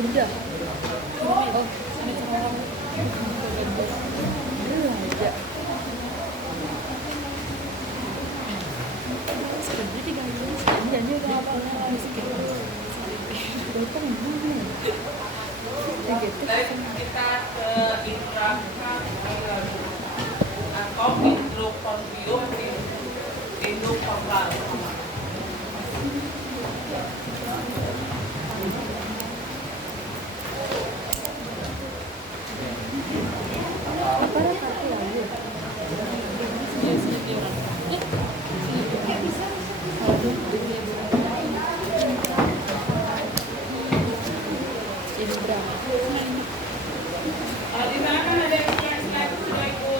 Bunda. Oh, ini sekarang. Ya. Sebenarnya 3 bulan sekian juga apa-apa miskin. Dokter yang mana? Baik, kita ke interaksi atau introkondium endokorval. Para satu lagi. Indra. Di sana kan ada istilah-istilah itu sudah Ibu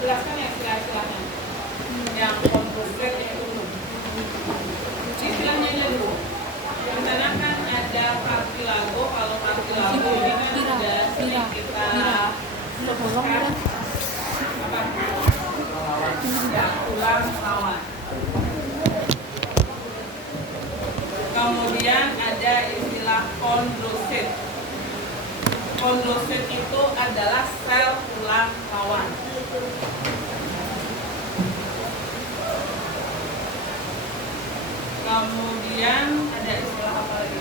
jelaskan ya istilah-istilahnya. Yang konflik itu belum. Istilahnya dulu. Di sana kan ada cartilago. Kalau cartilago ini kan sudah sering kita sebutkan apa? Ya, tulang lawan. Kemudian ada istilah kondrosit. Kondrosit itu adalah sel tulang lawan. Kemudian ada istilah apa lagi?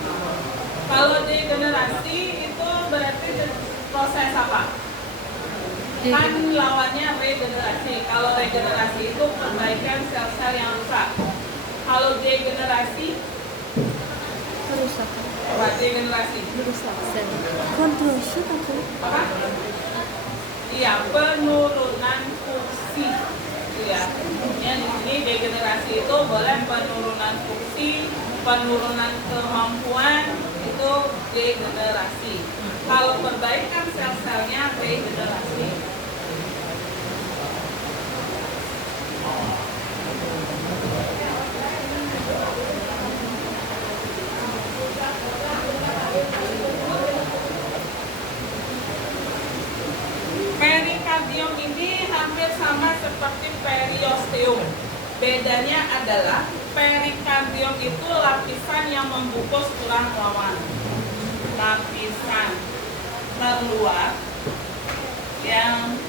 Kalau degenerasi itu berarti proses apa? Kan lawannya regenerasi. Kalau regenerasi itu perbaikan sel-sel yang rusak. Kalau degenerasi Kerusakan. apa? Degenerasi. Merusak sel. Kontrolsi apa? Apa? Iya, penurunan fungsi. Ya, di sini degenerasi itu boleh penurunan fungsi, penurunan kemampuan itu degenerasi. Kalau perbaikan sel-selnya regenerasi. Perikardium ini hampir sama seperti periosteum. Bedanya adalah perikardium itu lapisan yang membungkus tulang lawan. Lapisan terluar yang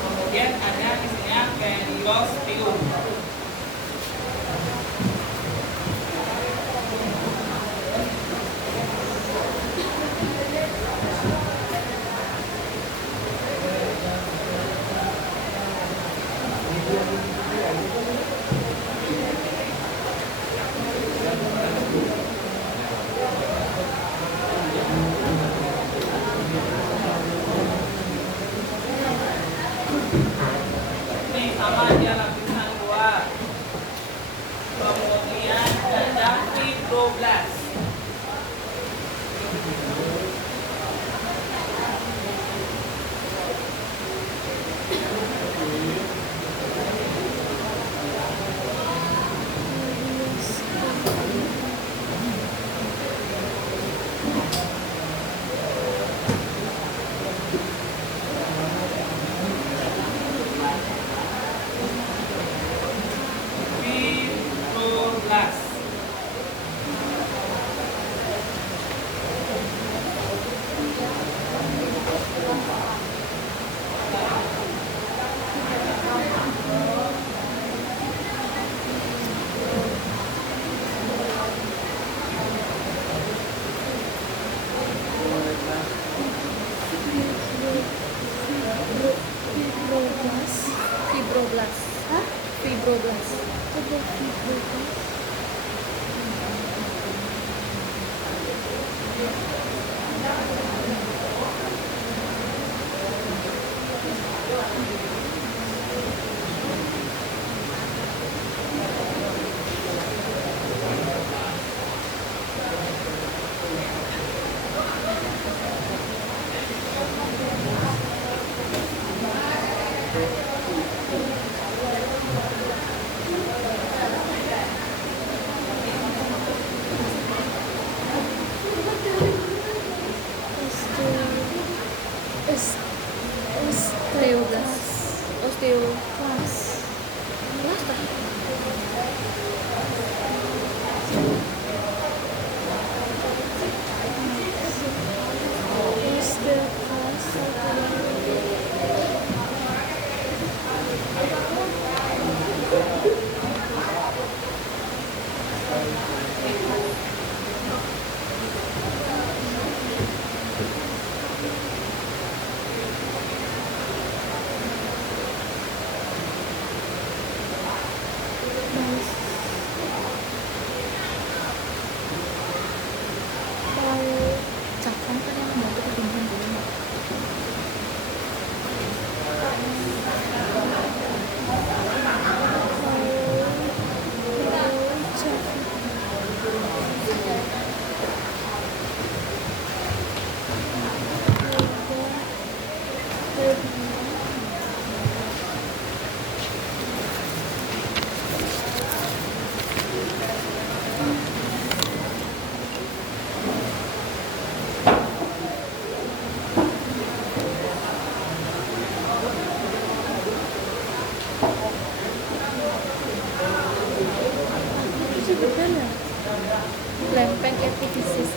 kemudian ada isinya periosteum.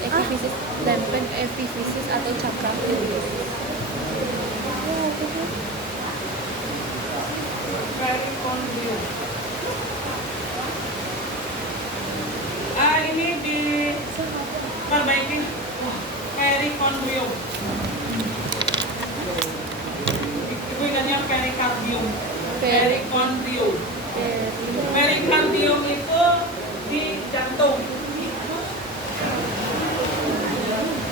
epifisis, lempeng, epifisis atau cakra. Perikondrium. Ini diperbaiki. Perikondrium. Ibu ingatnya perikardium. Perikondrium. Perikardium itu di jantung.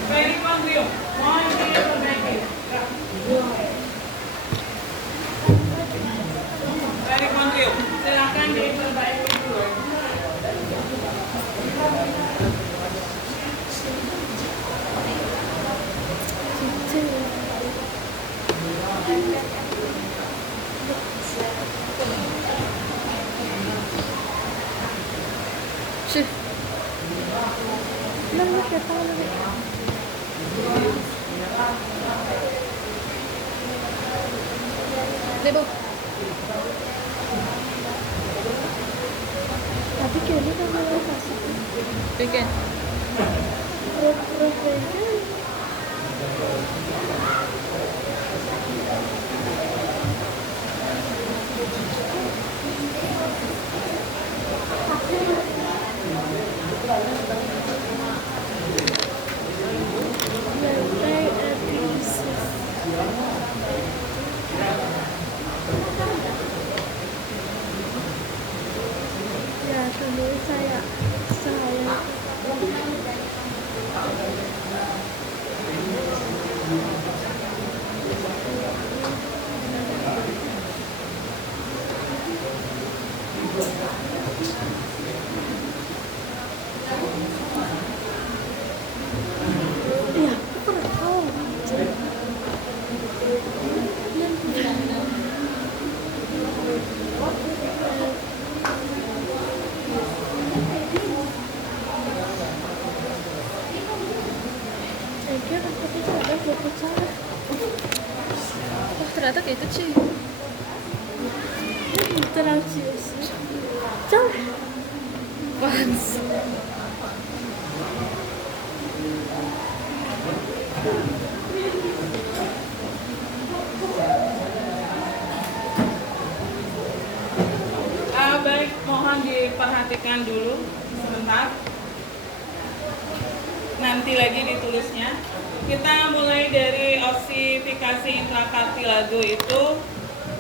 Perikondrium. Mohon diperbaiki. Perikondrium. Silakan diperbaiki dulu. Sih. Lalu kita lagi. Debo. Tapi kayaknya kamu mau kasih. Bikin. Ya, dulu saya ya, aku pernah tahu. Wah, ternyata kayak itu sih. Interaksi sih. Jangan. Once. Baik, mohon diperhatikan dulu sebentar. Nanti lagi ditulisnya. Kita mulai dari osifikasi intrakartilago itu.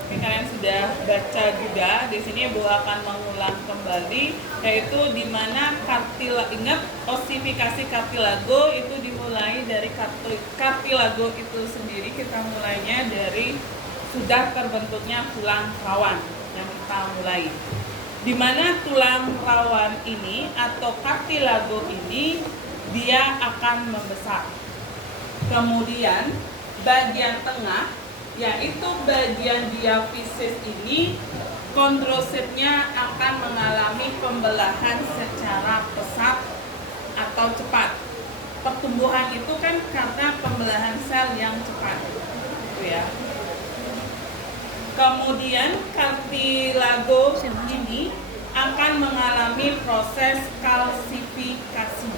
Ini kalian sudah baca juga. Di sini Bu akan mengulang kembali, yaitu di mana ingat osifikasi kartilago itu dimulai dari kartilago itu sendiri. Kita mulainya dari sudah terbentuknya tulang rawan yang kita mulai. Di mana tulang rawan ini atau kartilago ini dia akan membesar. Kemudian bagian tengah, yaitu bagian diafisis ini, kondrositnya akan mengalami pembelahan secara pesat atau cepat. Pertumbuhan itu kan karena pembelahan sel yang cepat, gitu ya. Kemudian kartilago ini akan mengalami proses kalsifikasi.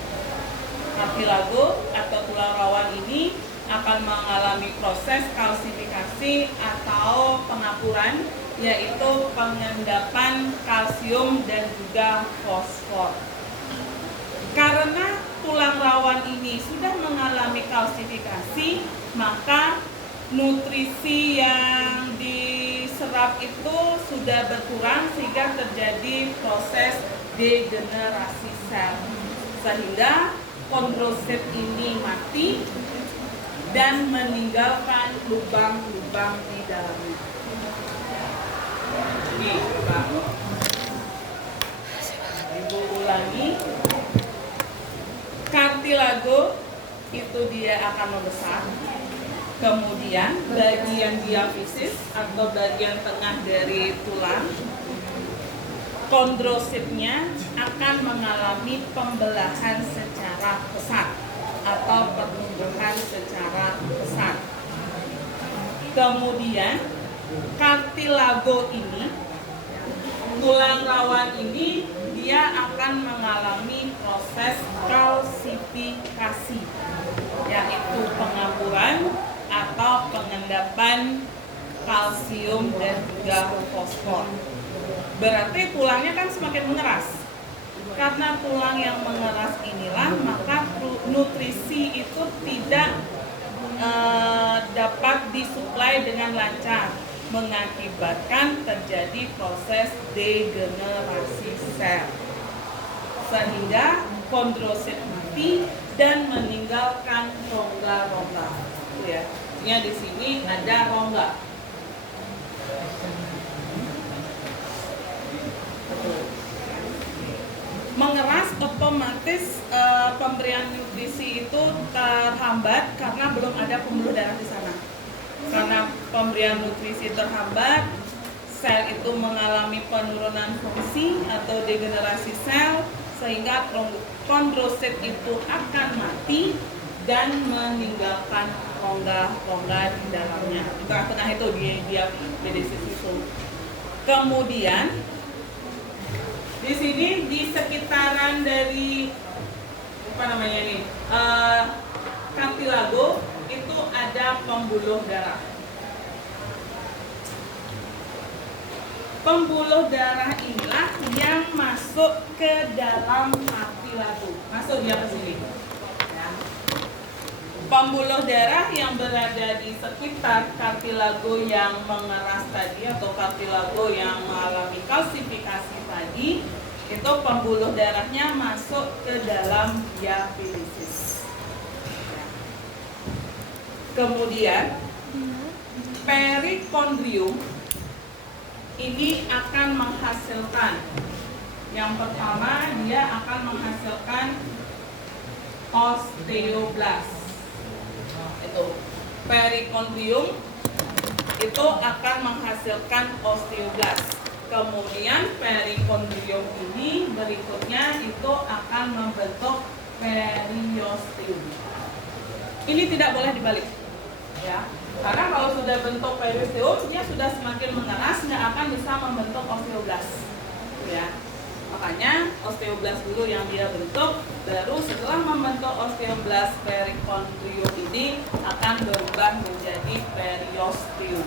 Kartilago atau tulang rawan ini akan mengalami proses kalsifikasi atau pengapuran, yaitu pengendapan kalsium dan juga fosfor. Karena tulang rawan ini sudah mengalami kalsifikasi, maka nutrisi yang diserap itu sudah berkurang sehingga terjadi proses degenerasi sel, sehingga kondrosit ini mati dan meninggalkan lubang-lubang di dalamnya. Ini, Pak. Ibu ulangi. Kartilago itu dia akan membesar. Kemudian bagian diafisis atau bagian tengah dari tulang, kondrositnya akan mengalami pembelahan secara pesat atau pertumbuhan secara pesat. Kemudian kartilago ini, tulang rawan ini, dia akan mengalami proses proses kalsifikasi, yaitu pengampuran atau pengendapan kalsium dan juga fosfor. Berarti tulangnya kan semakin mengeras. Karena tulang yang mengeras inilah, maka nutrisi itu tidak dapat disuplai dengan lancar, mengakibatkan terjadi proses degenerasi sel, sehingga kondrosit mati dan meninggalkan rongga-rongga. Ya, di sini ada rongga. Mengeras otomatis pemberian nutrisi itu terhambat karena belum ada pembuluh darah di sana. Karena pemberian nutrisi terhambat, sel itu mengalami penurunan fungsi atau degenerasi sel, sehingga kondrosit itu akan mati dan meninggalkan rongga-rongga di dalamnya. Di tengah-tengah itu dia diabetes itu. Kemudian di sini di sekitaran dari kartilago itu ada pembuluh darah. Pembuluh darah inilah yang masuk ke dalam kartilago. Masuk dia ke sini. Ya. Pembuluh darah yang berada di sekitar kartilago yang mengeras tadi atau kartilago yang mengalami kalsifikasi tadi, itu pembuluh darahnya masuk ke dalam diafisis. Kemudian perikondrium ini akan menghasilkan, yang pertama dia akan menghasilkan osteoblast. Itu perikondrium itu akan menghasilkan osteoblast. Kemudian perikondrium ini berikutnya itu akan membentuk periosteum. Ini tidak boleh dibalik, ya. Karena kalau sudah bentuk periosteum, dia sudah semakin mengeras, nggak akan bisa membentuk osteoblast, ya. Makanya osteoblast dulu yang dia bentuk, baru setelah membentuk osteoblast, perikondrium ini akan berubah menjadi periosteum.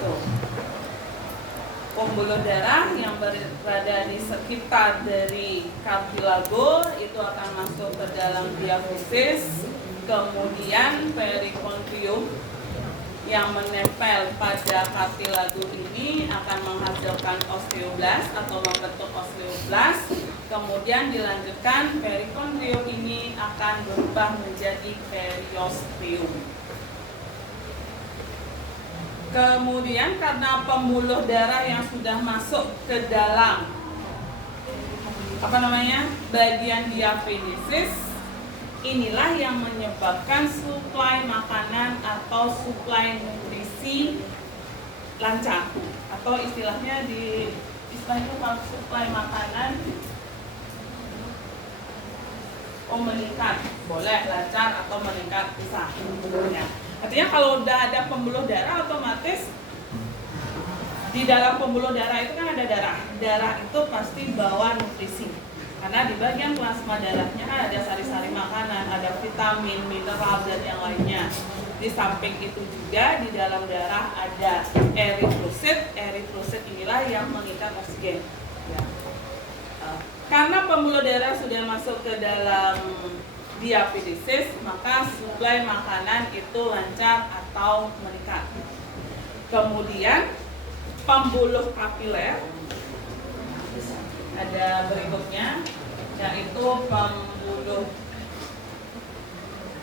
Tuh. Pembuluh darah yang berada di sekitar dari kartilago itu akan masuk ke dalam diafisis, kemudian perikondrium yang menempel pada kartilago ini akan menghasilkan osteoblast atau membentuk osteoblast, kemudian dilanjutkan perikondrium ini akan berubah menjadi periosteum. Kemudian karena pembuluh darah yang sudah masuk ke dalam bagian diafisis, inilah yang menyebabkan suplai makanan atau suplai nutrisi lancar, atau istilahnya itu kalau suplai makanan meningkat, boleh lancar atau meningkat bisa. Ya. Artinya kalau udah ada pembuluh darah, otomatis di dalam pembuluh darah itu kan ada darah. Darah itu pasti bawa nutrisi. Karena di bagian plasma darahnya kan ada sari-sari makanan, ada vitamin, mineral, dan yang lainnya. Di samping itu juga di dalam darah ada eritrosit. Eritrosit inilah yang mengikat oksigen. Ya. Karena pembuluh darah sudah masuk ke dalam diafisis, maka suplai makanan itu lancar atau meningkat. Kemudian pembuluh kapiler ada berikutnya, yaitu pembuluh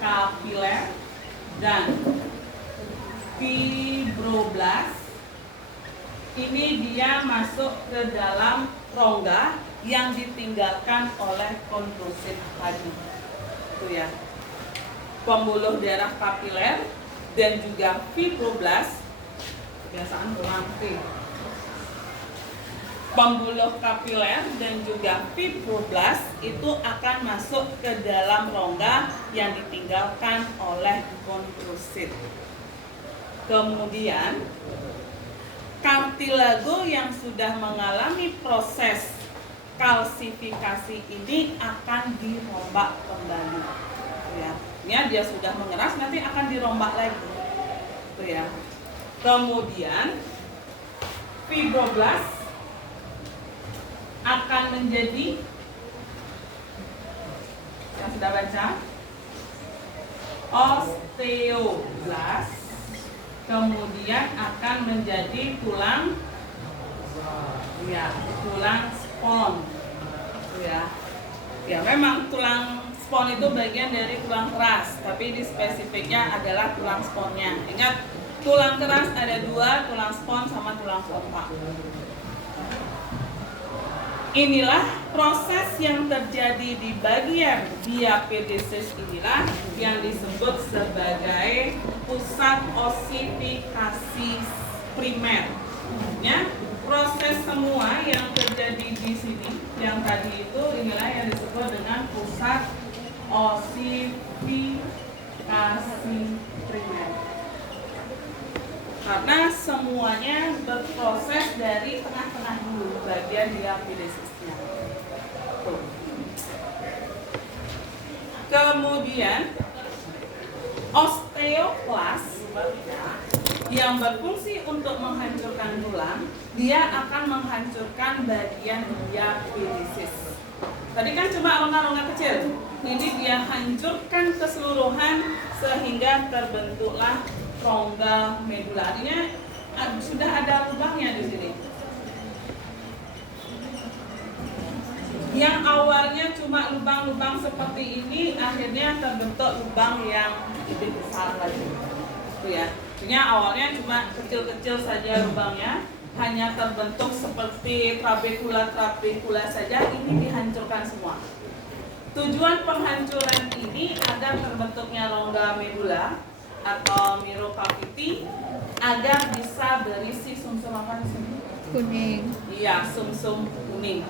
kapiler dan fibroblast. Ini dia masuk ke dalam rongga yang ditinggalkan oleh kondrosit tadi. Itu ya, pembuluh darah kapiler dan juga fibroblast. Kebiasaan kurang pembuluh kapiler dan juga fibroblast itu akan masuk ke dalam rongga yang ditinggalkan oleh kondrosit. Kemudian kartilago yang sudah mengalami proses kalsifikasi ini akan dirombak kembali. Ya, dia sudah mengeras, nanti akan dirombak lagi. Ya. Kemudian fibroblast akan menjadi, yang sudah baca, osteoblast, kemudian akan menjadi tulang, tulang spon. Ya, memang tulang spon itu bagian dari tulang keras, tapi di spesifiknya adalah tulang sponnya. Ingat, tulang keras ada 2, tulang spon sama tulang kompak. Inilah proses yang terjadi di bagian diapedesis, inilah yang disebut sebagai pusat osifikasi primer. Ya, proses semua yang terjadi di sini, yang tadi itu, inilah yang disebut dengan pusat osifikasi primer. Karena semuanya berproses dari tengah-tengah dulu, bagian diapedesisnya. Kemudian osteoklast yang berfungsi untuk menghancurkan tulang, dia akan menghancurkan bagian diapedesis. Tadi kan cuma rongga-rongga kecil, ini dia hancurkan keseluruhan sehingga terbentuklah rongga medula. Artinya sudah ada lubangnya di sini. Yang awalnya cuma lubang-lubang seperti ini, akhirnya terbentuk lubang yang lebih besar lagi. Itu ya. Artinya awalnya cuma kecil-kecil saja lubangnya, hanya terbentuk seperti trabekula saja, ini dihancurkan semua. Tujuan penghancuran ini agar terbentuknya rongga medula atau mirocavity, agar bisa berisi sumsum apa di sini? Kuning. Iya, sumsum kuning.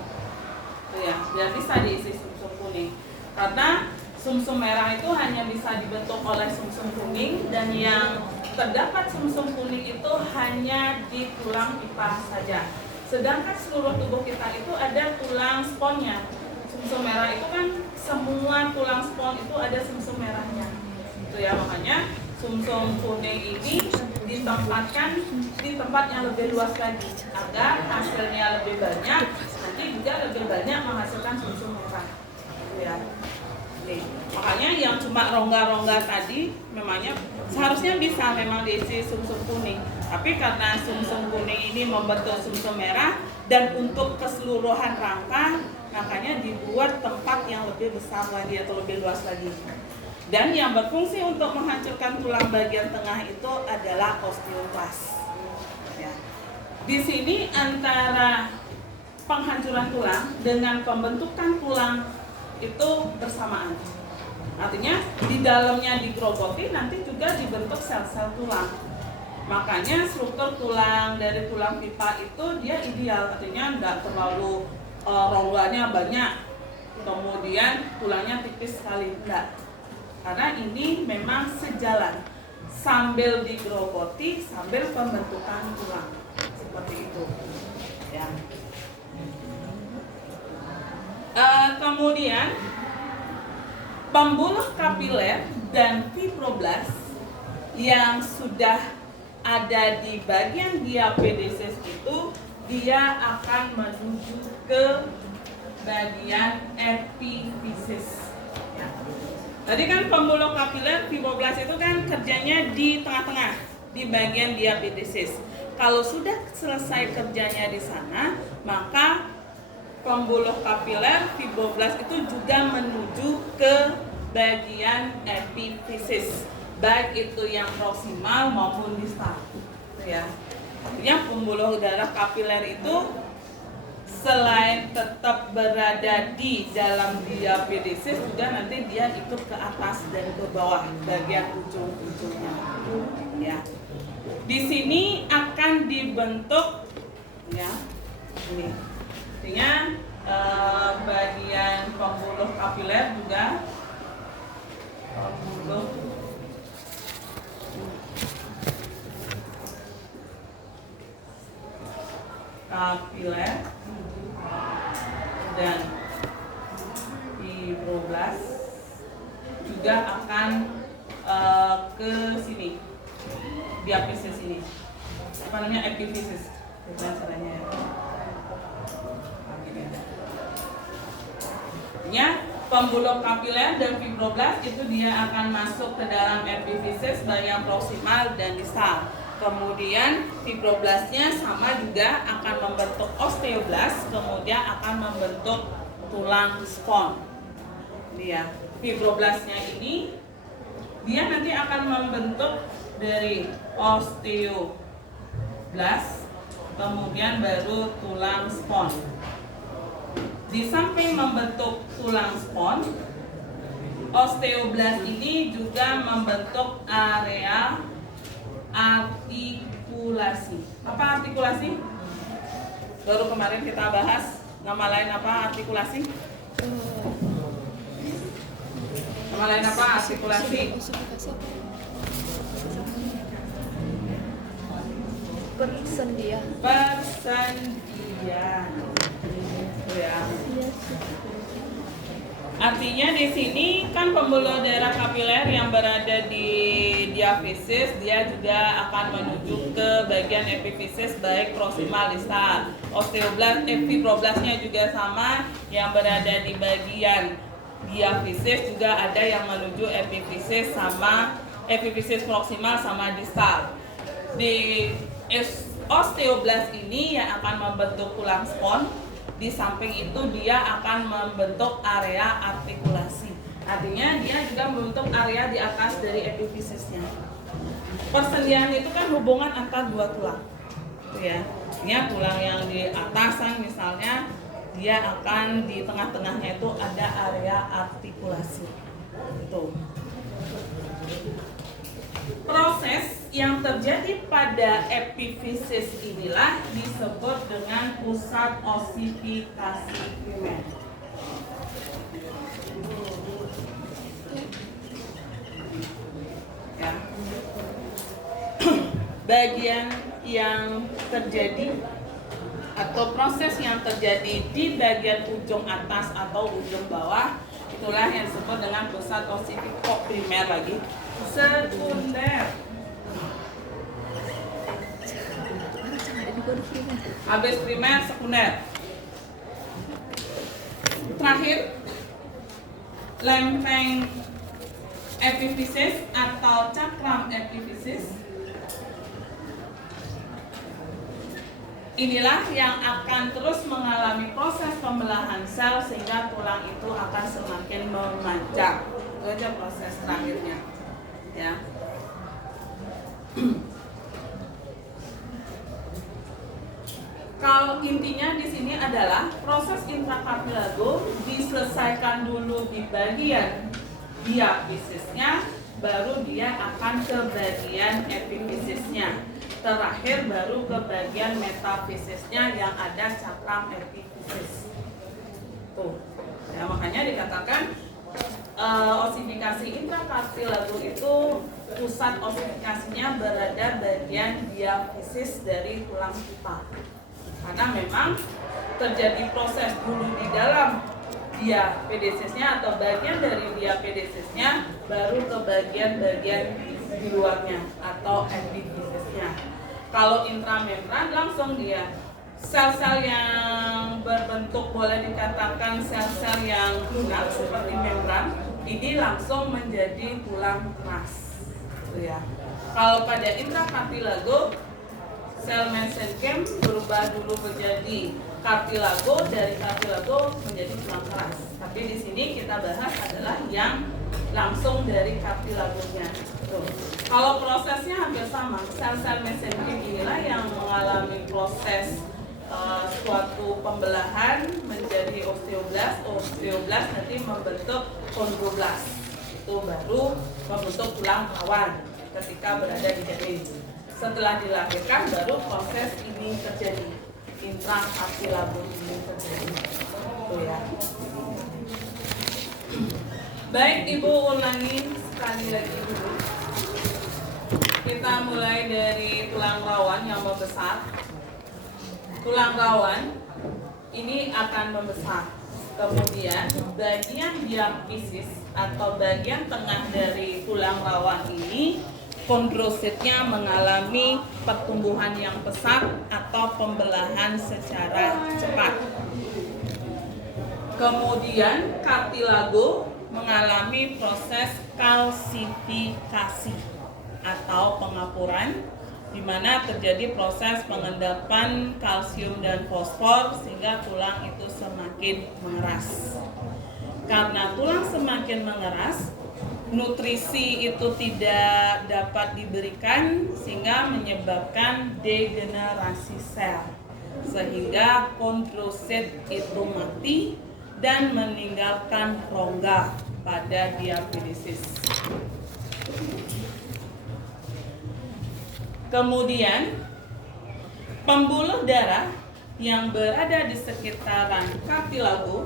Ya, biar bisa diisi sumsum kuning. Karena sumsum merah itu hanya bisa dibentuk oleh sumsum kuning, dan yang terdapat sumsum kuning itu hanya di tulang pipa saja. Sedangkan seluruh tubuh kita itu ada tulang sponnya. Sumsum merah itu kan semua tulang spon itu ada sumsum merahnya. Itu ya, makanya sumsum kuning ini ditempatkan di tempat yang lebih luas lagi agar hasilnya lebih banyak, nanti juga lebih banyak menghasilkan sumsum merah. Ya. Nih, makanya yang cuma rongga-rongga tadi memangnya seharusnya bisa memang diisi sumsum kuning, tapi karena sumsum kuning ini membentuk sumsum merah dan untuk keseluruhan rangka, makanya dibuat tempat yang lebih besar lagi atau lebih luas lagi. Dan yang berfungsi untuk menghancurkan tulang bagian tengah itu adalah osteoklast. Ya. Di sini antara penghancuran tulang dengan pembentukan tulang itu bersamaan. Artinya di dalamnya digerogoti, nanti juga dibentuk sel-sel tulang. Makanya struktur tulang dari tulang pipa itu dia ideal, artinya nggak terlalu rongganya banyak, kemudian tulangnya tipis sekali, enggak. Karena ini memang sejalan, sambil digerogoti sambil pembentukan tulang seperti itu. Ya. Kemudian pembuluh kapiler dan fibroblast yang sudah ada di bagian diapedesis itu, dia akan menuju ke bagian epifisis. Ya. Tadi kan pembuluh kapiler, fibroblast itu kan kerjanya di tengah-tengah, di bagian diapedesis. Kalau sudah selesai kerjanya di sana, maka pembuluh kapiler, fibroblast itu juga menuju ke bagian epifisis, baik itu yang proksimal maupun distal. Ya. Artinya pembuluh darah kapiler itu selain tetap berada di dalam diapedesis, juga nanti dia ikut ke atas dan ke bawah bagian ujung-ujungnya. Ya. Di sini akan dibentuk, ya, ini. Artinya bagian pembuluh kapiler juga pembuluh kapiler dan juga akan ke sini, diafisis ini. Apa namanya, epifisis. Bukan caranya ya. Ya, pembuluh kapiler dan fibroblast itu dia akan masuk ke dalam epifisis bagian proksimal dan distal. Kemudian fibroblastnya sama juga akan membentuk osteoblast, kemudian akan membentuk tulang spons. Dia fibroblastnya ini dia nanti akan membentuk dari osteoblast, kemudian baru tulang spons. Di samping membentuk tulang spons, osteoblast ini juga membentuk area artikulasi. Apa artikulasi? Baru kemarin kita bahas, nama lain apa artikulasi? Nama lain apa artikulasi? Persendian. Persendian. Ya. Artinya di sini kan pembuluh darah kapiler yang berada di diafisis dia juga akan menuju ke bagian epifisis baik proksimal distal. Osteoblast, fibroblastnya juga sama yang berada di bagian diafisis juga ada yang menuju epifisis sama epifisis proksimal sama distal. Di osteoblast ini yang akan membentuk tulang spons. Di samping itu dia akan membentuk area artikulasi. Artinya dia juga membentuk area di atas dari epifisisnya. Persendian itu kan hubungan antar dua tulang. Itu ya. Ini tulang yang di atasan misalnya dia akan di tengah-tengahnya itu ada area artikulasi. Itu. Proses yang terjadi pada epifisis inilah disebut dengan pusat osifikasi primer. Ya. Bagian yang terjadi atau proses yang terjadi di bagian ujung atas atau ujung bawah itulah yang disebut dengan pusat osifikasi primer lagi. Sekunder. Habis primer, sekunder. Terakhir, lempeng epifisis atau cakram epifisis. Inilah yang akan terus mengalami proses pembelahan sel sehingga tulang itu akan semakin memanjang. Itu aja proses terakhirnya. Ya. Kalau intinya di sini adalah proses intracartilago diselesaikan dulu di bagian diafisisnya, baru dia akan ke bagian epifisisnya. Terakhir baru ke bagian metafisisnya yang ada cakram epifisis. Tuh. Ya, makanya dikatakan osifikasi intracartilago itu pusat osifikasinya berada bagian diafisis dari tulang kita. Karena memang terjadi proses dulu di dalam diapedesisnya atau bagian dari diapedesisnya baru ke bagian-bagian di luarnya atau epifisisnya. Kalau intramembran langsung dia sel-sel yang berbentuk boleh dikatakan sel-sel yang lunak seperti membran ini langsung menjadi tulang keras. Ya. Kalau pada intracartilago sel mesenchem berubah dulu menjadi cartilago, dari cartilago menjadi tulang keras. Tapi di sini kita bahas adalah yang langsung dari cartilagonya. Kalau prosesnya hampir sama, sel-sel mesenchem inilah yang mengalami proses suatu pembelahan menjadi osteoblast. Osteoblast nanti membentuk chondroblast. Itu baru membentuk tulang rawan ketika berada di janin. Setelah dilahirkan baru proses ini terjadi, intracartilago ini terjadi. Itu ya. Baik, Ibu ulangi sekali lagi dulu. Kita mulai dari tulang rawan yang membesar. Tulang rawan ini akan membesar. Kemudian bagian diafisis atau bagian tengah dari tulang rawan ini, kondrositnya mengalami pertumbuhan yang pesat atau pembelahan secara cepat. Kemudian kartilago mengalami proses kalsifikasi atau pengapuran, di mana terjadi proses pengendapan kalsium dan fosfor sehingga tulang itu semakin mengeras. Karena tulang semakin mengeras, nutrisi itu tidak dapat diberikan sehingga menyebabkan degenerasi sel, sehingga kondrosit itu mati dan meninggalkan rongga pada diapedesis. Kemudian pembuluh darah yang berada di sekitaran kartilago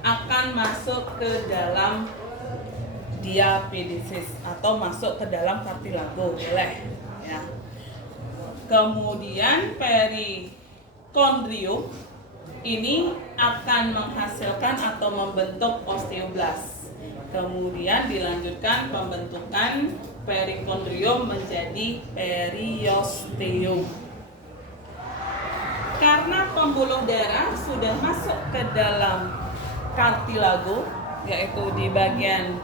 akan masuk ke dalam diapedesis atau masuk ke dalam kartilago, boleh ya. Kemudian perikondrium ini akan menghasilkan atau membentuk osteoblas. Kemudian dilanjutkan pembentukan perikondrium menjadi periosteum. Karena pembuluh darah sudah masuk ke dalam kartilago, yaitu di bagian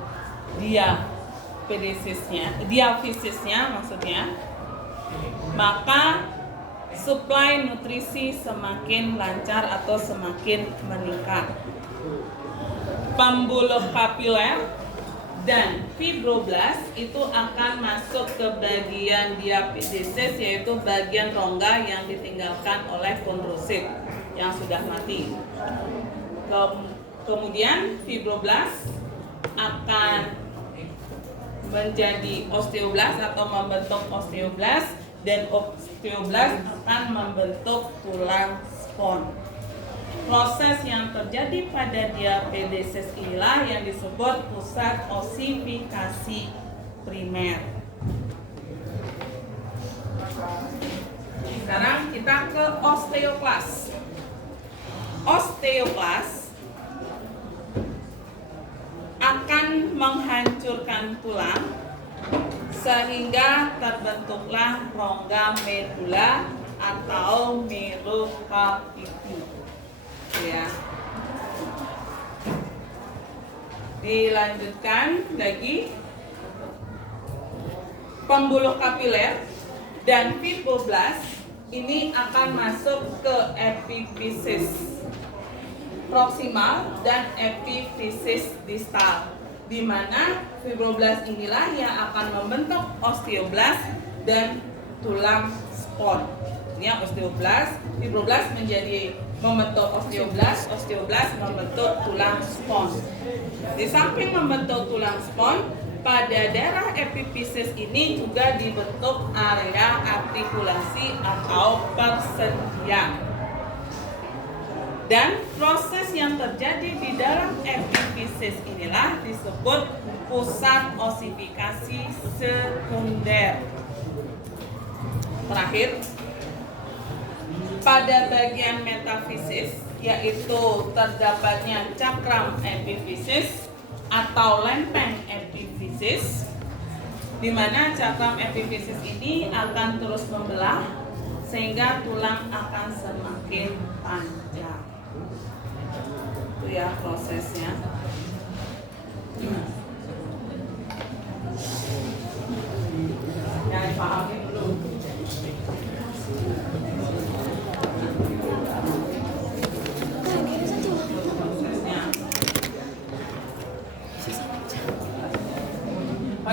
diafisisnya maksudnya, maka suplai nutrisi semakin lancar atau semakin meningkat. Pembuluh kapiler dan fibroblas itu akan masuk ke bagian diapedesis, yaitu bagian rongga yang ditinggalkan oleh kondrosit yang sudah mati. Kemudian fibroblas akan menjadi osteoblas atau membentuk osteoblas, dan osteoblas akan membentuk tulang spons. Proses yang terjadi pada diapedesis inilah yang disebut pusat osifikasi primer. Sekarang kita ke osteoklas. Osteoklas akan menghancurkan tulang sehingga terbentuklah rongga medula atau myokardium. Ya. Dilanjutkan lagi, pembuluh kapiler dan fibroblas ini akan masuk ke epifisis proksimal dan epifisis distal, di mana fibroblas inilah yang akan membentuk osteoblas dan tulang spons. Ini osteoblas, fibroblas menjadi membentuk osteoblas, osteoblas membentuk tulang spons. Di samping membentuk tulang spons, pada daerah epifisis ini juga dibentuk area artikulasi atau persendian. Dan proses yang terjadi di dalam epifisis inilah disebut pusat osifikasi sekunder. Terakhir, pada bagian metafisis, yaitu terdapatnya cakram epifisis atau lempeng epifisis, di mana cakram epifisis ini akan terus membelah sehingga tulang akan semakin panjang. Itu ya prosesnya. Yang dipahami dulu.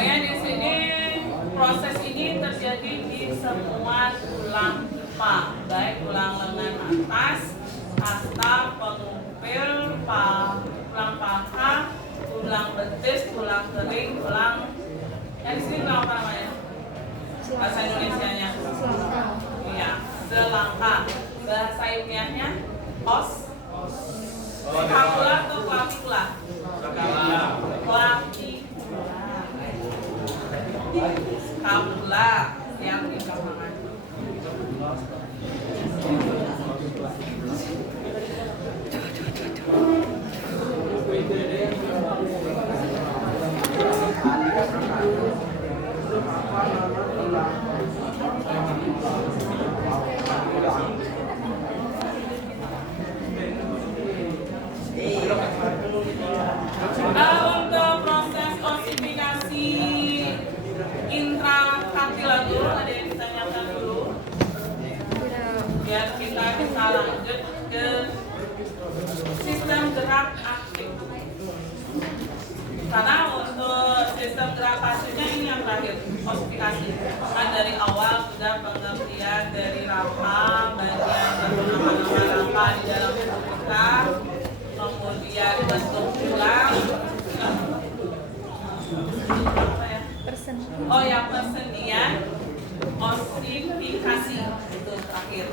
Di sini proses ini terjadi di semua tulang depan, baik tulang lengan atas, hasta, pengupil, tulang paha, tulang betis, tulang kering, tulang. Di sini tulang apa namanya? Bahasa Indonesianya? Iya, selangka. Bahasa ilmiahnya os. Scapula atau clavicula? Scapula yang di belakang. Untuk proses osifikasi intrakartilago ada yang ditanyakan dulu? Biar kita bisa lanjut ke sistem gerak aktif. Karena untuk sistem gerak pasifnya ini yang terakhir, osifikasi. Nah, dari awal sudah pengertian dari rangka, bagian nama-nama rangka di dalam tubuh kita, kemudian bentuk tulang, oh ya, persendian, osifikasi itu terakhir.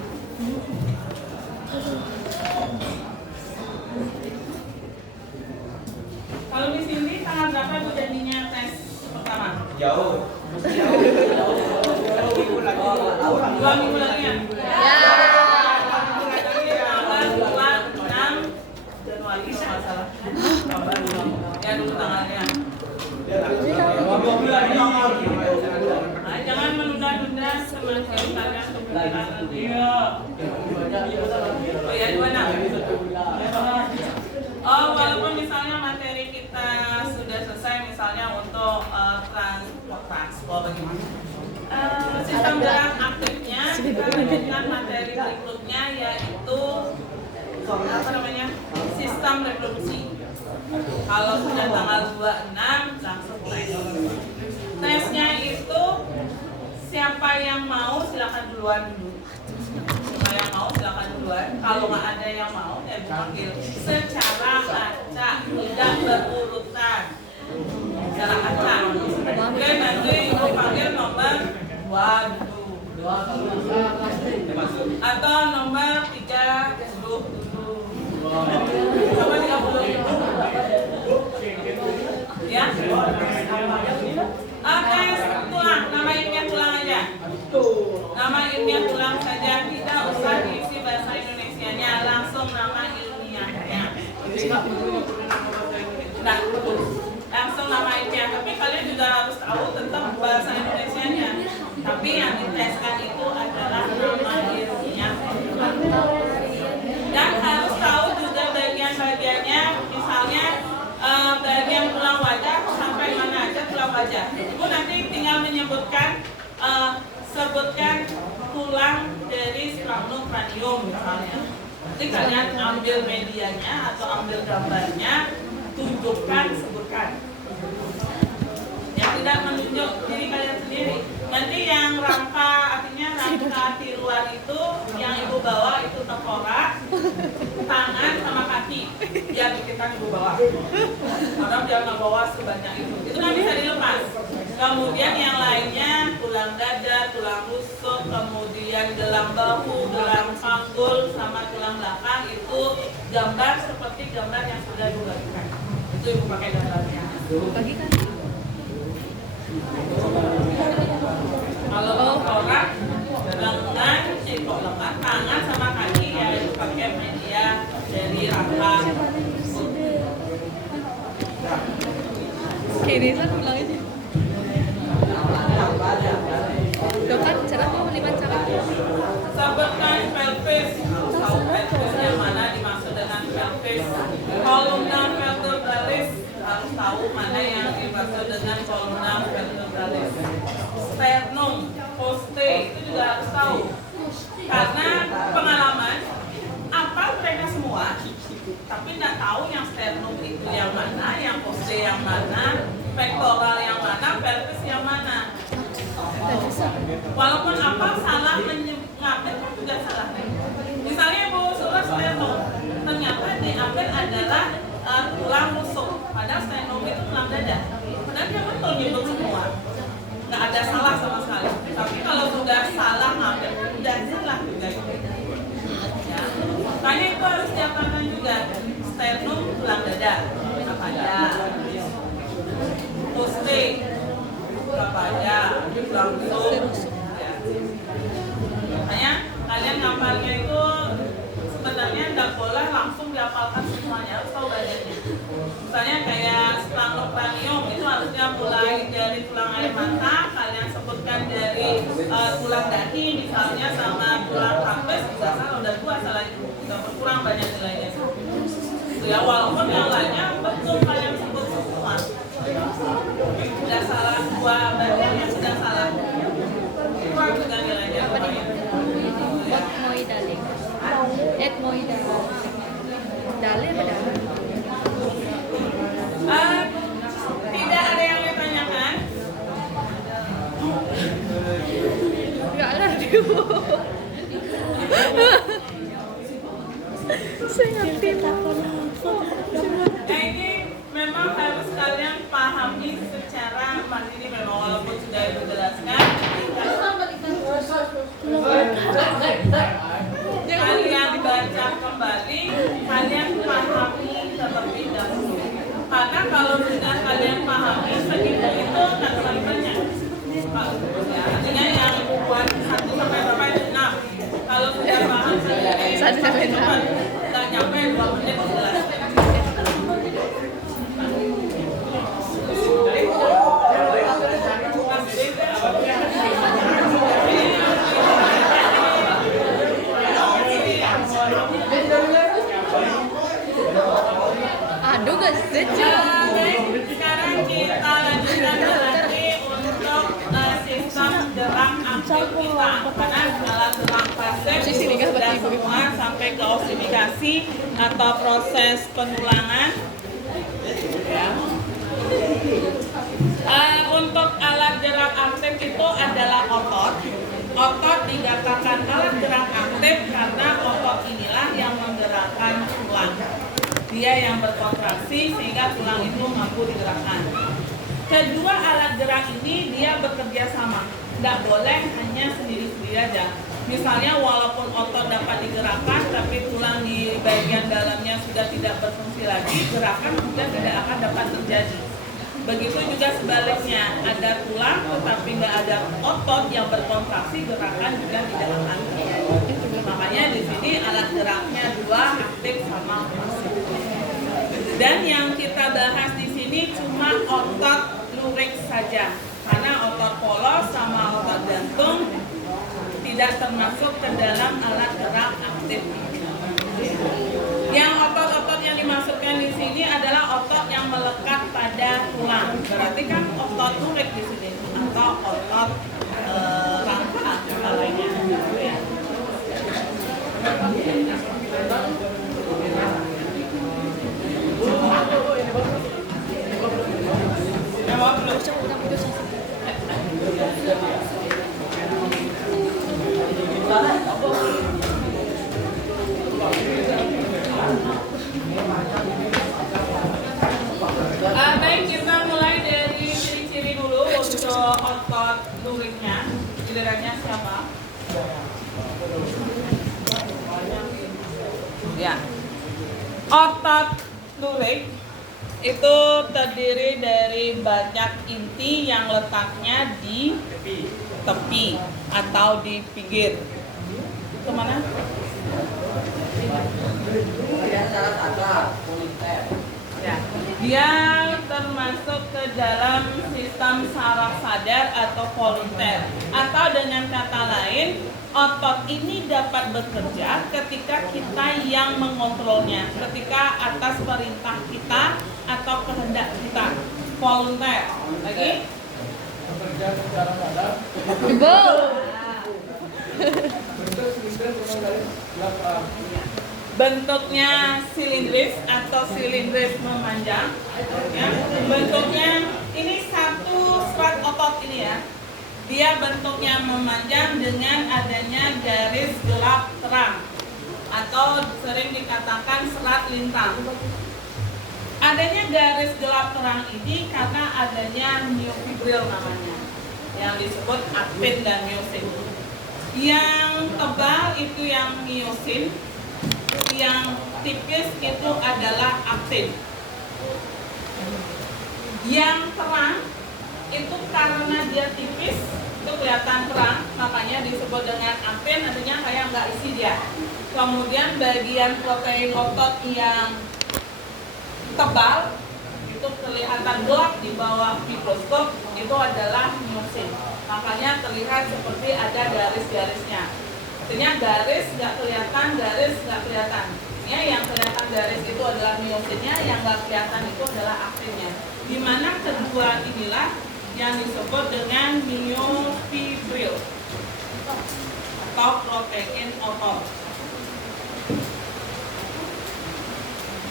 Kalau di sini tanggal berapa itu jadinya tes pertama? Jauh. 2 minggu lagi ya? Tanggal 26 Januari kalau salah. Ya dulu tanggalnya. Nah, jangan menunda-nunda semakin kalian kebutuhan nanti. Oh ya 26. Oh, walaupun misalnya materi kita sudah selesai, misalnya untuk transport bagaimana? Sistem gerak aktifnya kita lanjutkan materi berikutnya yaitu apa namanya? Sistem reproduksi. Kalau sudah tanggal 26 langsung tes. Tesnya itu siapa yang mau silakan duluan dulu. Siapa yang mau silakan duluan. Kalau nggak ada yang mau ya dipanggil secara acak, tidak berurutan. Secara acak. Oke, nanti ibu panggil nomor 2 dulu. Atau nomor 30 dulu. Sama 30. Ya. Tes tulang, nama ilmiah tulang aja. Nama ilmiah tulang saja, tidak usah diisi bahasa Indonesianya, langsung nama ilmiahnya. Nah, langsung nama ilmiah. Tapi kalian juga harus tahu tentang bahasa Indonesianya. Tapi yang diteskan itu adalah nama ilmiah. Dan harus tahu juga bagian-bagiannya, misalnya bagian tulang wajah sampai mana aja tulang wajah. Ibu nanti tinggal menyebutkan, sebutkan tulang dari sternum cranium misalnya. Nanti kalian ambil medianya atau ambil gambarnya, tunjukkan, sebutkan. Yang tidak menunjuk diri kalian sendiri. Nanti yang rangka, artinya rangka tiruan itu yang ibu bawa itu tengkorak, tangan sama kaki. Biar dikitkan ibu bawa. Karena jangan bawa sebanyak itu. Itu nanti bisa dilepas. Kemudian yang lainnya tulang dada, tulang rusuk, kemudian gelang bahu, gelang panggul, sama tulang belakang itu gambar seperti gambar yang sudah ibu bagikan. Itu ibu pakai gambarnya. Bagikan. Kalau tengkorak, lengan, lengan, tangan sama kaki ya itu pakai media dari rangka. Kayak ini kan ulang aja. Dokan cara mau lima cara. Sebutkan pelvis. Tahu pelvis yang mana dimaksud dengan pelvis. Kolumna vertebralis harus tahu mana yang dimaksud dengan kolumna vertebralis. Sternum, poste itu juga harus tahu. Karena pengalaman apa mereka semua, tapi tidak tahu yang sternum itu yang mana, yang poste yang mana, pectoral yang mana, pelvis yang mana. Walaupun apa salah mengambil kan juga salah. Misalnya ibu suruh sternum, ternyata diambil adalah tulang rusuk, padahal sternum itu tulang dada. Padahal dia betul nyebut semua, nggak ada salah sama sekali. Tapi kalau sudah salah ngambil, udah salah juga. Ya, makanya itu harus diapakan juga. Sternum tulang dada, apa aja? Poste apa aja, tulang rusuk. Ya. Makanya kalian ngapalnya itu sebenarnya nggak boleh langsung dihafalkan semuanya, harus tahu bagiannya. Misalnya kayak sternum cranium itu harusnya mulai dari tulang air mata, kalian sebutkan dari tulang dahi misalnya sama tulang trapes, bisa salah, udah 2 salah itu, udah berkurang banyak nilainya. Ya walaupun yang lainnya betul kalian sebut semua, sudah salah 2 bagian yang sudah salah, kurang juga nilainya. Ngồi Dali. Ngồi Dali. Dali apa Dali? Tidak ada yang ditanyakan? Gak ada dia. Saya ngerti takon apa. Nah ini memang harus kalian pahami secara mandiri memang walaupun sudah dijelaskan. Kalian baca kembali, kalian pahami terlebih dahulu. Karena kalau sudah kalian pahami, segitu itu nggak terlalu banyak. Ya, artinya yang ibu buat 1 sampai berapa itu 6. Kalau sudah paham sendiri, 1 sampai 6. nggak nyampe 2 menit jelas. Aduh gak setuju. Sekarang kita lanjutkan lagi untuk sistem gerak aktif kita. Karena alat gerak pasif sudah semua sampai ke osifikasi atau proses penulangan. Ya. Untuk alat gerak aktif itu adalah otot. Otot dikatakan alat gerak aktif karena otot inilah yang menggerakkan tulang. Dia yang berkontraksi sehingga tulang itu mampu digerakkan. Kedua alat gerak ini dia bekerja sama. Tidak boleh hanya sendiri-sendiri aja. Misalnya walaupun otot dapat digerakkan tapi tulang di bagian dalamnya sudah tidak berfungsi lagi, gerakan juga tidak akan dapat terjadi. Begitu juga sebaliknya, ada tulang tetapi nggak ada otot yang berkontraksi, gerakan juga tidak akan terjadi. Makanya di sini alat geraknya 2, aktif sama pasif. Dan yang kita bahas di sini cuma otot lurik saja, karena otot polos sama otot jantung tidak termasuk ke dalam alat gerak aktif. Yang otot-otot yang dimasukkan di sini adalah otot yang melekat pada tulang. Berarti kan otot lurik di sini atau otot rangka lainnya. Ya. Baik, kita mulai dari ciri-ciri dulu untuk otot luriknya. Gilirannya siapa? Ya. Otot lurik itu terdiri dari banyak inti yang letaknya di tepi atau di pinggir. Kemana? Ya. Dia termasuk ke dalam sistem saraf sadar atau volunteer. Atau dengan kata lain, otot ini dapat bekerja ketika kita yang mengontrolnya, ketika atas perintah kita atau kehendak kita. Volunteer. Lagi? Bekerja secara sadar. Bentuknya silindris atau silindris memanjang. Ya. Bentuknya ini satu serat otot ini ya. Dia bentuknya memanjang dengan adanya garis gelap terang atau sering dikatakan serat lintang. Adanya garis gelap terang ini karena adanya myofibril namanya, yang disebut aktin dan myosin. Yang tebal itu yang myosin, yang tipis itu adalah aktin. Yang terang itu karena dia tipis itu kelihatan terang, makanya disebut dengan aktin, artinya kayak nggak isi dia. Kemudian bagian protein otot yang tebal itu kelihatan gelap di bawah mikroskop itu adalah miosin. Makanya terlihat seperti ada garis-garisnya. Artinya garis nggak kelihatan, garis nggak kelihatan. Ya, yang kelihatan garis itu adalah miosinnya, yang nggak kelihatan itu adalah aktinnya. Di mana kedua inilah yang disebut dengan miofibril atau protein otot.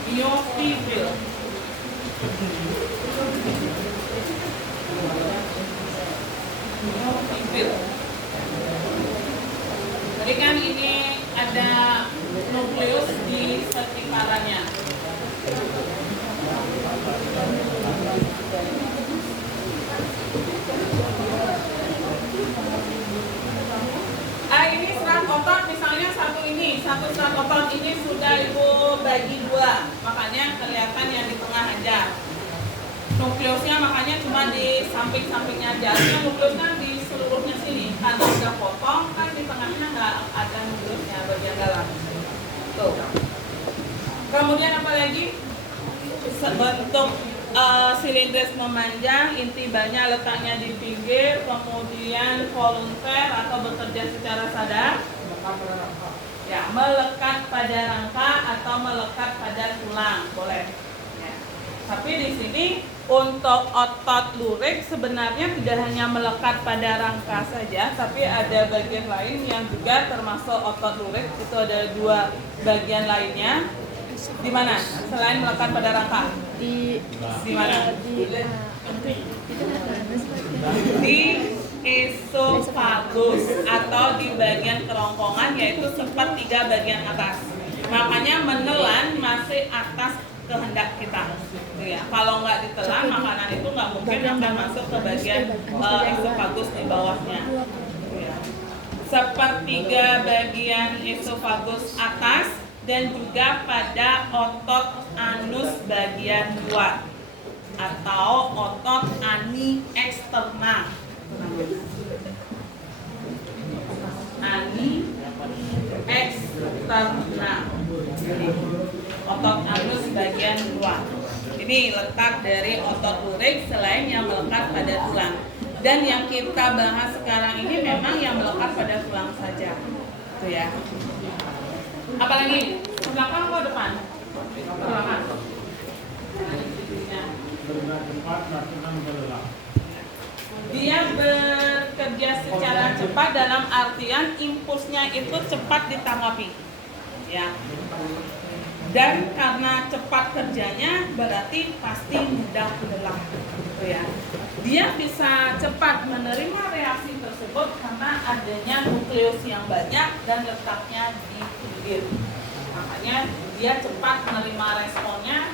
Miofibril. Miofibril. Jadi kan ini ada nukleus di sekitarannya. Ini serat otot misalnya satu serat otot ini sudah Ibu bagi dua, makanya kelihatan yang di tengah aja. Nukleusnya makanya cuma di samping-sampingnya aja. Artinya nukleus kan di seluruhnya sini. Kalau udah potong kan di tengahnya nggak ada nukleusnya bagian dalam. Tuh. Kemudian apa lagi? Bentuk silindris memanjang, inti banyak letaknya di pinggir, kemudian volunteer atau bekerja secara sadar. Ya, melekat pada rangka atau melekat pada tulang, boleh. Ya. Tapi di sini untuk otot lurik sebenarnya tidak hanya melekat pada rangka saja, tapi ada bagian lain yang juga termasuk otot lurik. Itu ada dua bagian lainnya. Di mana? Selain melekat pada rangka? Di mana? Di esofagus atau di bagian kerongkongan, yaitu sepertiga bagian atas. Makanya menelan masih atas kehendak kita. Ya, kalau nggak ditelan, makanan itu nggak mungkin akan masuk ke bagian esofagus di bawahnya. Ya. Sepertiga bagian esofagus atas dan juga pada otot anus bagian luar atau otot ani eksterna. Ani eksterna. Otot anus bagian luar. Ini letak dari otot lurik selain yang melekat pada tulang. Dan yang kita bahas sekarang ini memang yang melekat pada tulang saja. Itu ya. Apalagi? Ke belakang atau depan? Ke belakang. Dia bekerja secara cepat dalam artian impulsnya itu cepat ditanggapi. Ya. Dan karena cepat kerjanya berarti pasti mudah lelah. Gitu ya. Dia bisa cepat menerima reaksi tersebut karena adanya nukleus yang banyak dan letaknya di pinggir. Makanya dia cepat menerima responnya,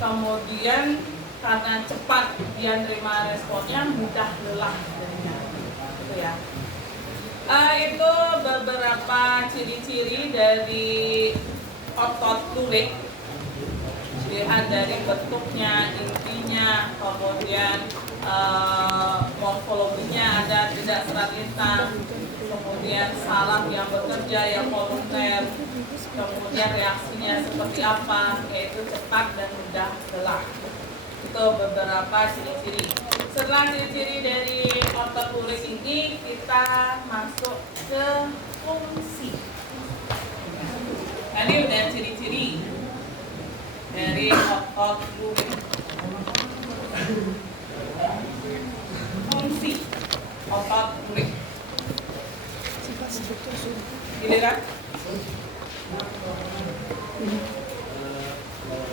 kemudian karena cepat dia menerima responnya mudah lelah. Gitu ya. Itu beberapa ciri-ciri dari otot lurik. Dilihat dari bentuknya, intinya, kemudian morfologinya ada tidak serat lintang, kemudian saraf yang bekerja yang volunteer, kemudian reaksinya seperti apa, yaitu cepat dan mudah lelah. Itu beberapa ciri-ciri. Setelah ciri-ciri dari otot lurik ini, kita masuk ke fungsi. Tadi udah ciri-ciri dari otot lurik. Fungsi otot lurik. Giliran?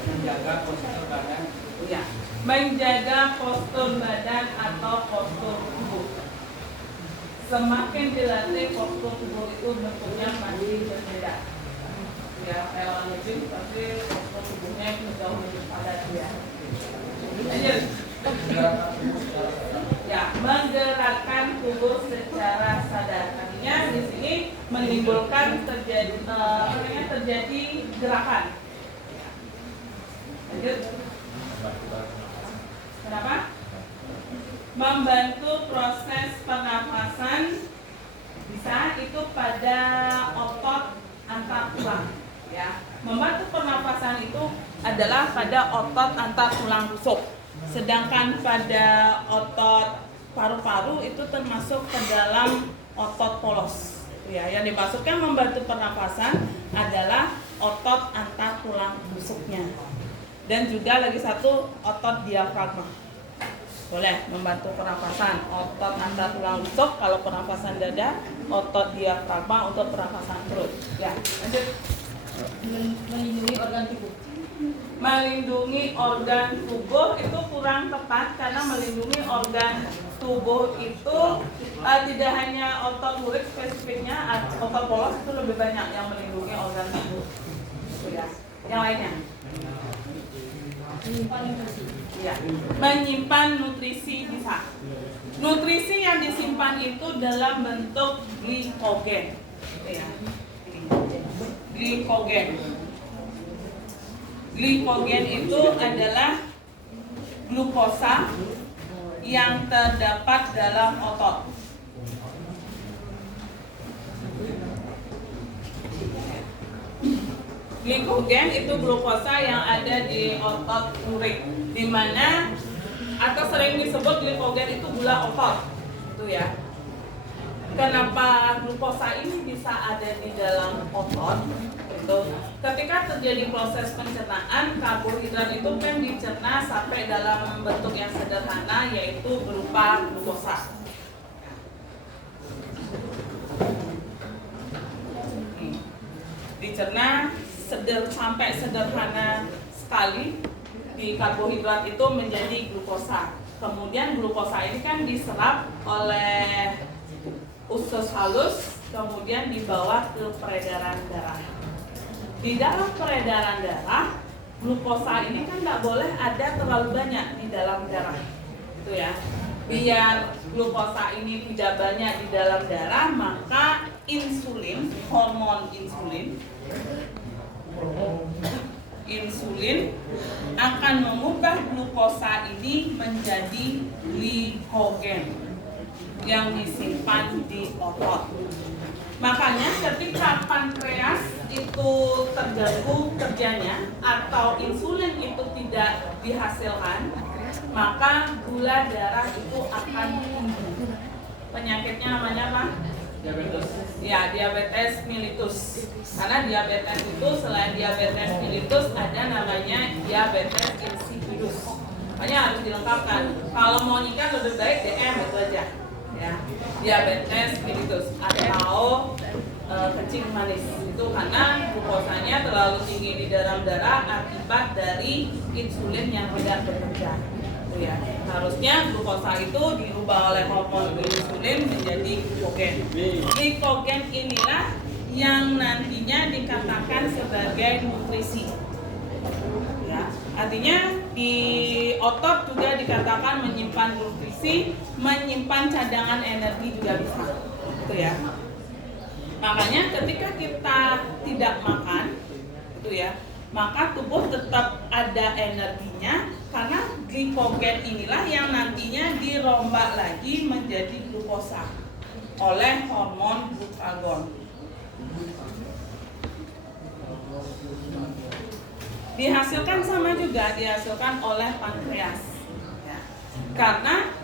Menjaga postur badan. Ya, menjaga postur badan atau postur tubuh. Semakin dilatih postur tubuh itu bentuknya masih berbeda. Ya, kayak orang nge-gym pasti postur tubuhnya itu jauh lebih padat ya. Lanjut. Ya, menggerakkan tubuh secara sadar. Artinya di sini menimbulkan terjadi gerakan. Lanjut. Kenapa? Membantu proses pernafasan bisa itu pada otot antar tulang. Ya, membantu pernafasan itu adalah pada otot antar tulang rusuk. Sedangkan pada otot paru-paru itu termasuk ke dalam otot polos. Ya, yang dimaksudkan membantu pernafasan adalah otot antar tulang rusuknya. Dan juga lagi satu otot diafragma. Boleh membantu pernafasan. Otot antar tulang rusuk kalau pernafasan dada, otot diafragma untuk pernafasan perut. Ya, lanjut. Melindungi organ tubuh. Melindungi organ tubuh itu kurang tepat karena melindungi organ tubuh itu tidak hanya otot lurik spesifiknya, otot polos itu lebih banyak yang melindungi organ tubuh. Itu ya. Yang lainnya? Menyimpan nutrisi. Ya, menyimpan nutrisi bisa. Nutrisi yang disimpan itu dalam bentuk glikogen. Ya. Glikogen. Glikogen itu adalah glukosa yang terdapat dalam otot. Glikogen itu glukosa yang ada di otot lurik, di mana atau sering disebut glikogen itu gula otot. Itu ya. Kenapa glukosa ini bisa ada di dalam otot? Itu ketika terjadi proses pencernaan, karbohidrat itu kan dicerna sampai dalam bentuk yang sederhana, yaitu berupa glukosa. Dicerna sampai sederhana sekali di karbohidrat itu menjadi glukosa. Kemudian glukosa ini kan diserap oleh usus halus, kemudian dibawa ke peredaran darah. Di dalam peredaran darah, glukosa ini kan nggak boleh ada terlalu banyak di dalam darah, itu ya. Biar glukosa ini tidak banyak di dalam darah, maka insulin, hormon insulin akan mengubah glukosa ini menjadi glikogen yang disimpan di otot. Makanya ketika pankreas itu terganggu kerjanya atau insulin itu tidak dihasilkan, maka gula darah itu akan tinggi. Penyakitnya namanya apa? Diabetes. Ya, diabetes mellitus. Karena diabetes itu selain diabetes mellitus ada namanya diabetes insipidus. Makanya harus dilengkapkan. Kalau mau nikah lebih baik DM itu aja. Ya, diabetes mellitus atau kencing manis itu karena glukosanya terlalu tinggi di dalam darah akibat dari insulin yang tidak bekerja. Itu ya. Harusnya glukosa itu dirubah oleh hormon insulin menjadi glikogen. Glikogen inilah yang nantinya dikatakan sebagai nutrisi. Ya, artinya di otot juga dikatakan menyimpan nutrisi, menyimpan cadangan energi juga bisa. Itu ya. Makanya ketika kita tidak makan, itu ya, maka tubuh tetap ada energinya karena glikogen inilah yang nantinya dirombak lagi menjadi glukosa oleh hormon glukagon. Dihasilkan sama juga dihasilkan oleh pankreas. Ya. Karena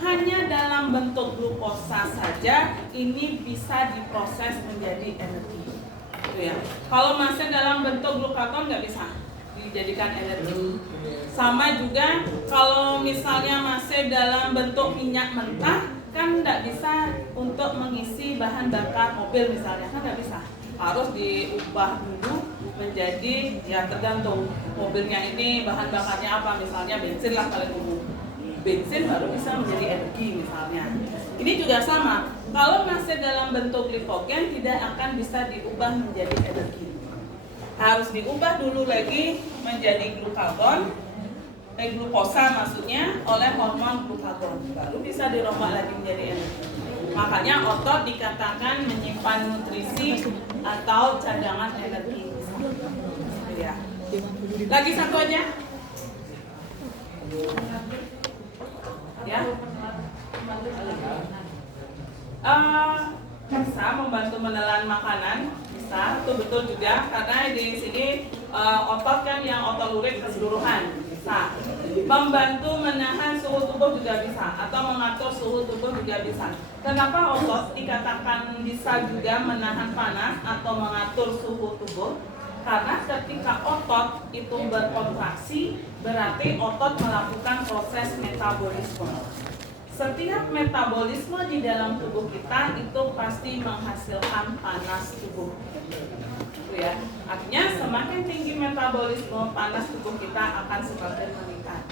hanya dalam bentuk glukosa saja ini bisa diproses menjadi energi. Itu ya. Kalau masih dalam bentuk glukagon nggak bisa dijadikan energi. Sama juga kalau misalnya masih dalam bentuk minyak mentah kan nggak bisa untuk mengisi bahan bakar mobil misalnya, kan nggak bisa. Harus diubah dulu menjadi, ya tergantung mobilnya ini bahan bakarnya apa, misalnya bensin lah paling umum. Bensin baru bisa menjadi energi misalnya. Ini juga sama, kalau masih dalam bentuk glikogen tidak akan bisa diubah menjadi energi. Harus diubah dulu lagi menjadi glukosa maksudnya oleh hormon glukagon, baru bisa dirombak lagi menjadi energi. Makanya otot dikatakan menyimpan nutrisi atau cadangan energi. Ya. Lagi satu aja. Ya. Bisa membantu menelan makanan, bisa, itu betul juga karena di sini otot kan yang otot lurik keseluruhan bisa. Membantu menahan suhu tubuh juga bisa, atau mengatur suhu tubuh juga bisa. Kenapa otot dikatakan bisa juga menahan panas atau mengatur suhu tubuh? Karena ketika otot itu berkontraksi, berarti otot melakukan proses metabolisme. Setiap metabolisme di dalam tubuh kita itu pasti menghasilkan panas tubuh. Gitu ya. Artinya semakin tinggi metabolisme, panas tubuh kita akan semakin meningkat.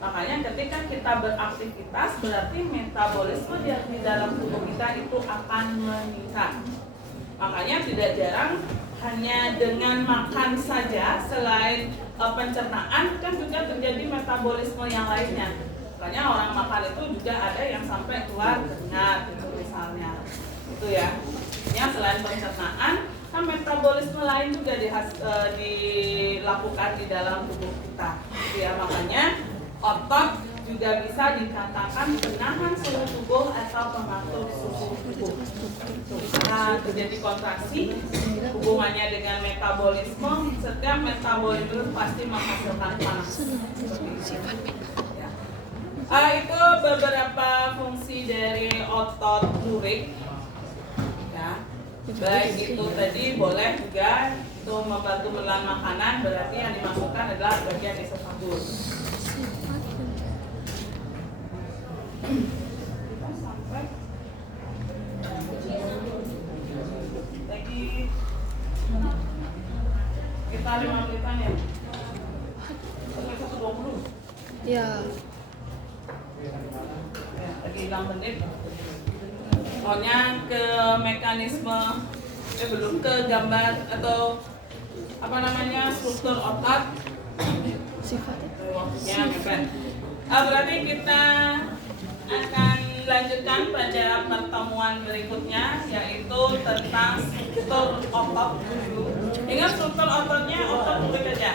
Makanya ketika kita beraktivitas, berarti metabolisme di dalam tubuh kita itu akan meningkat. Makanya tidak jarang hanya dengan makan saja, selain pencernaan kan juga terjadi metabolisme yang lainnya. Makanya orang makan itu juga ada yang sampai keluar keringat gitu misalnya. Itu ya. Ya, selain pencernaan, kan metabolisme lain juga dilakukan di dalam tubuh kita. Gitu ya, makanya otot juga bisa dikatakan penahan suhu tubuh atau pengatur suhu tubuh. Nah, terjadi kontraksi hubungannya dengan metabolisme. Setiap metabolisme pasti menghasilkan panas. Itu beberapa fungsi dari otot lurik. Ya. Baik itu tadi boleh juga itu membantu menelan makanan, berarti yang dimasukkan adalah bagian esophagus. Kita sampai lagi kita 5 menitan ya. Sampai 1:20. Ya. Lagi 6 menit. Pokoknya ke mekanisme, belum ke gambar atau apa namanya struktur otot. Waktunya mepet. Berarti kita akan lanjutkan pada pertemuan berikutnya, yaitu tentang struktur otot dulu. Ingat struktur ototnya otot lurik saja.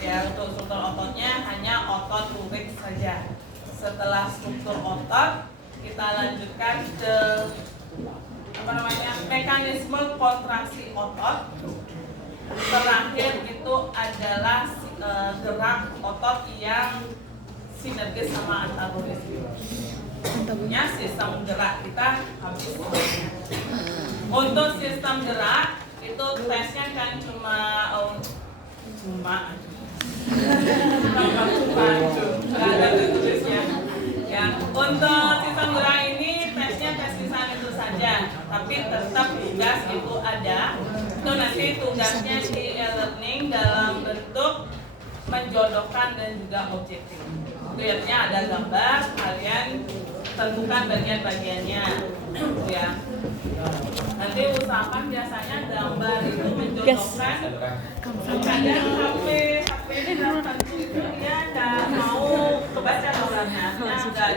Ya, untuk struktur ototnya hanya otot lurik saja. Setelah struktur otot, kita lanjutkan ke mekanisme kontraksi otot. Terakhir itu adalah gerak otot yang sinergis sama antagonis. Tentunya sistem gerak kita habis. Untuk sistem gerak itu tesnya kan cuma ada tulisnya. Ya, untuk sistem gerak ini tesnya tes lisan itu saja, tapi tetap tugas itu ada. Itu nanti tugasnya di e-learning dalam bentuk menjodohkan dan juga objektif. Lihatnya ada gambar, kalian tentukan bagian-bagiannya, ya. Nanti usahakan biasanya gambar itu menjodohkan. Kadang HP ini dalam tentu itu dia nggak mau kebaca gambarnya, nggak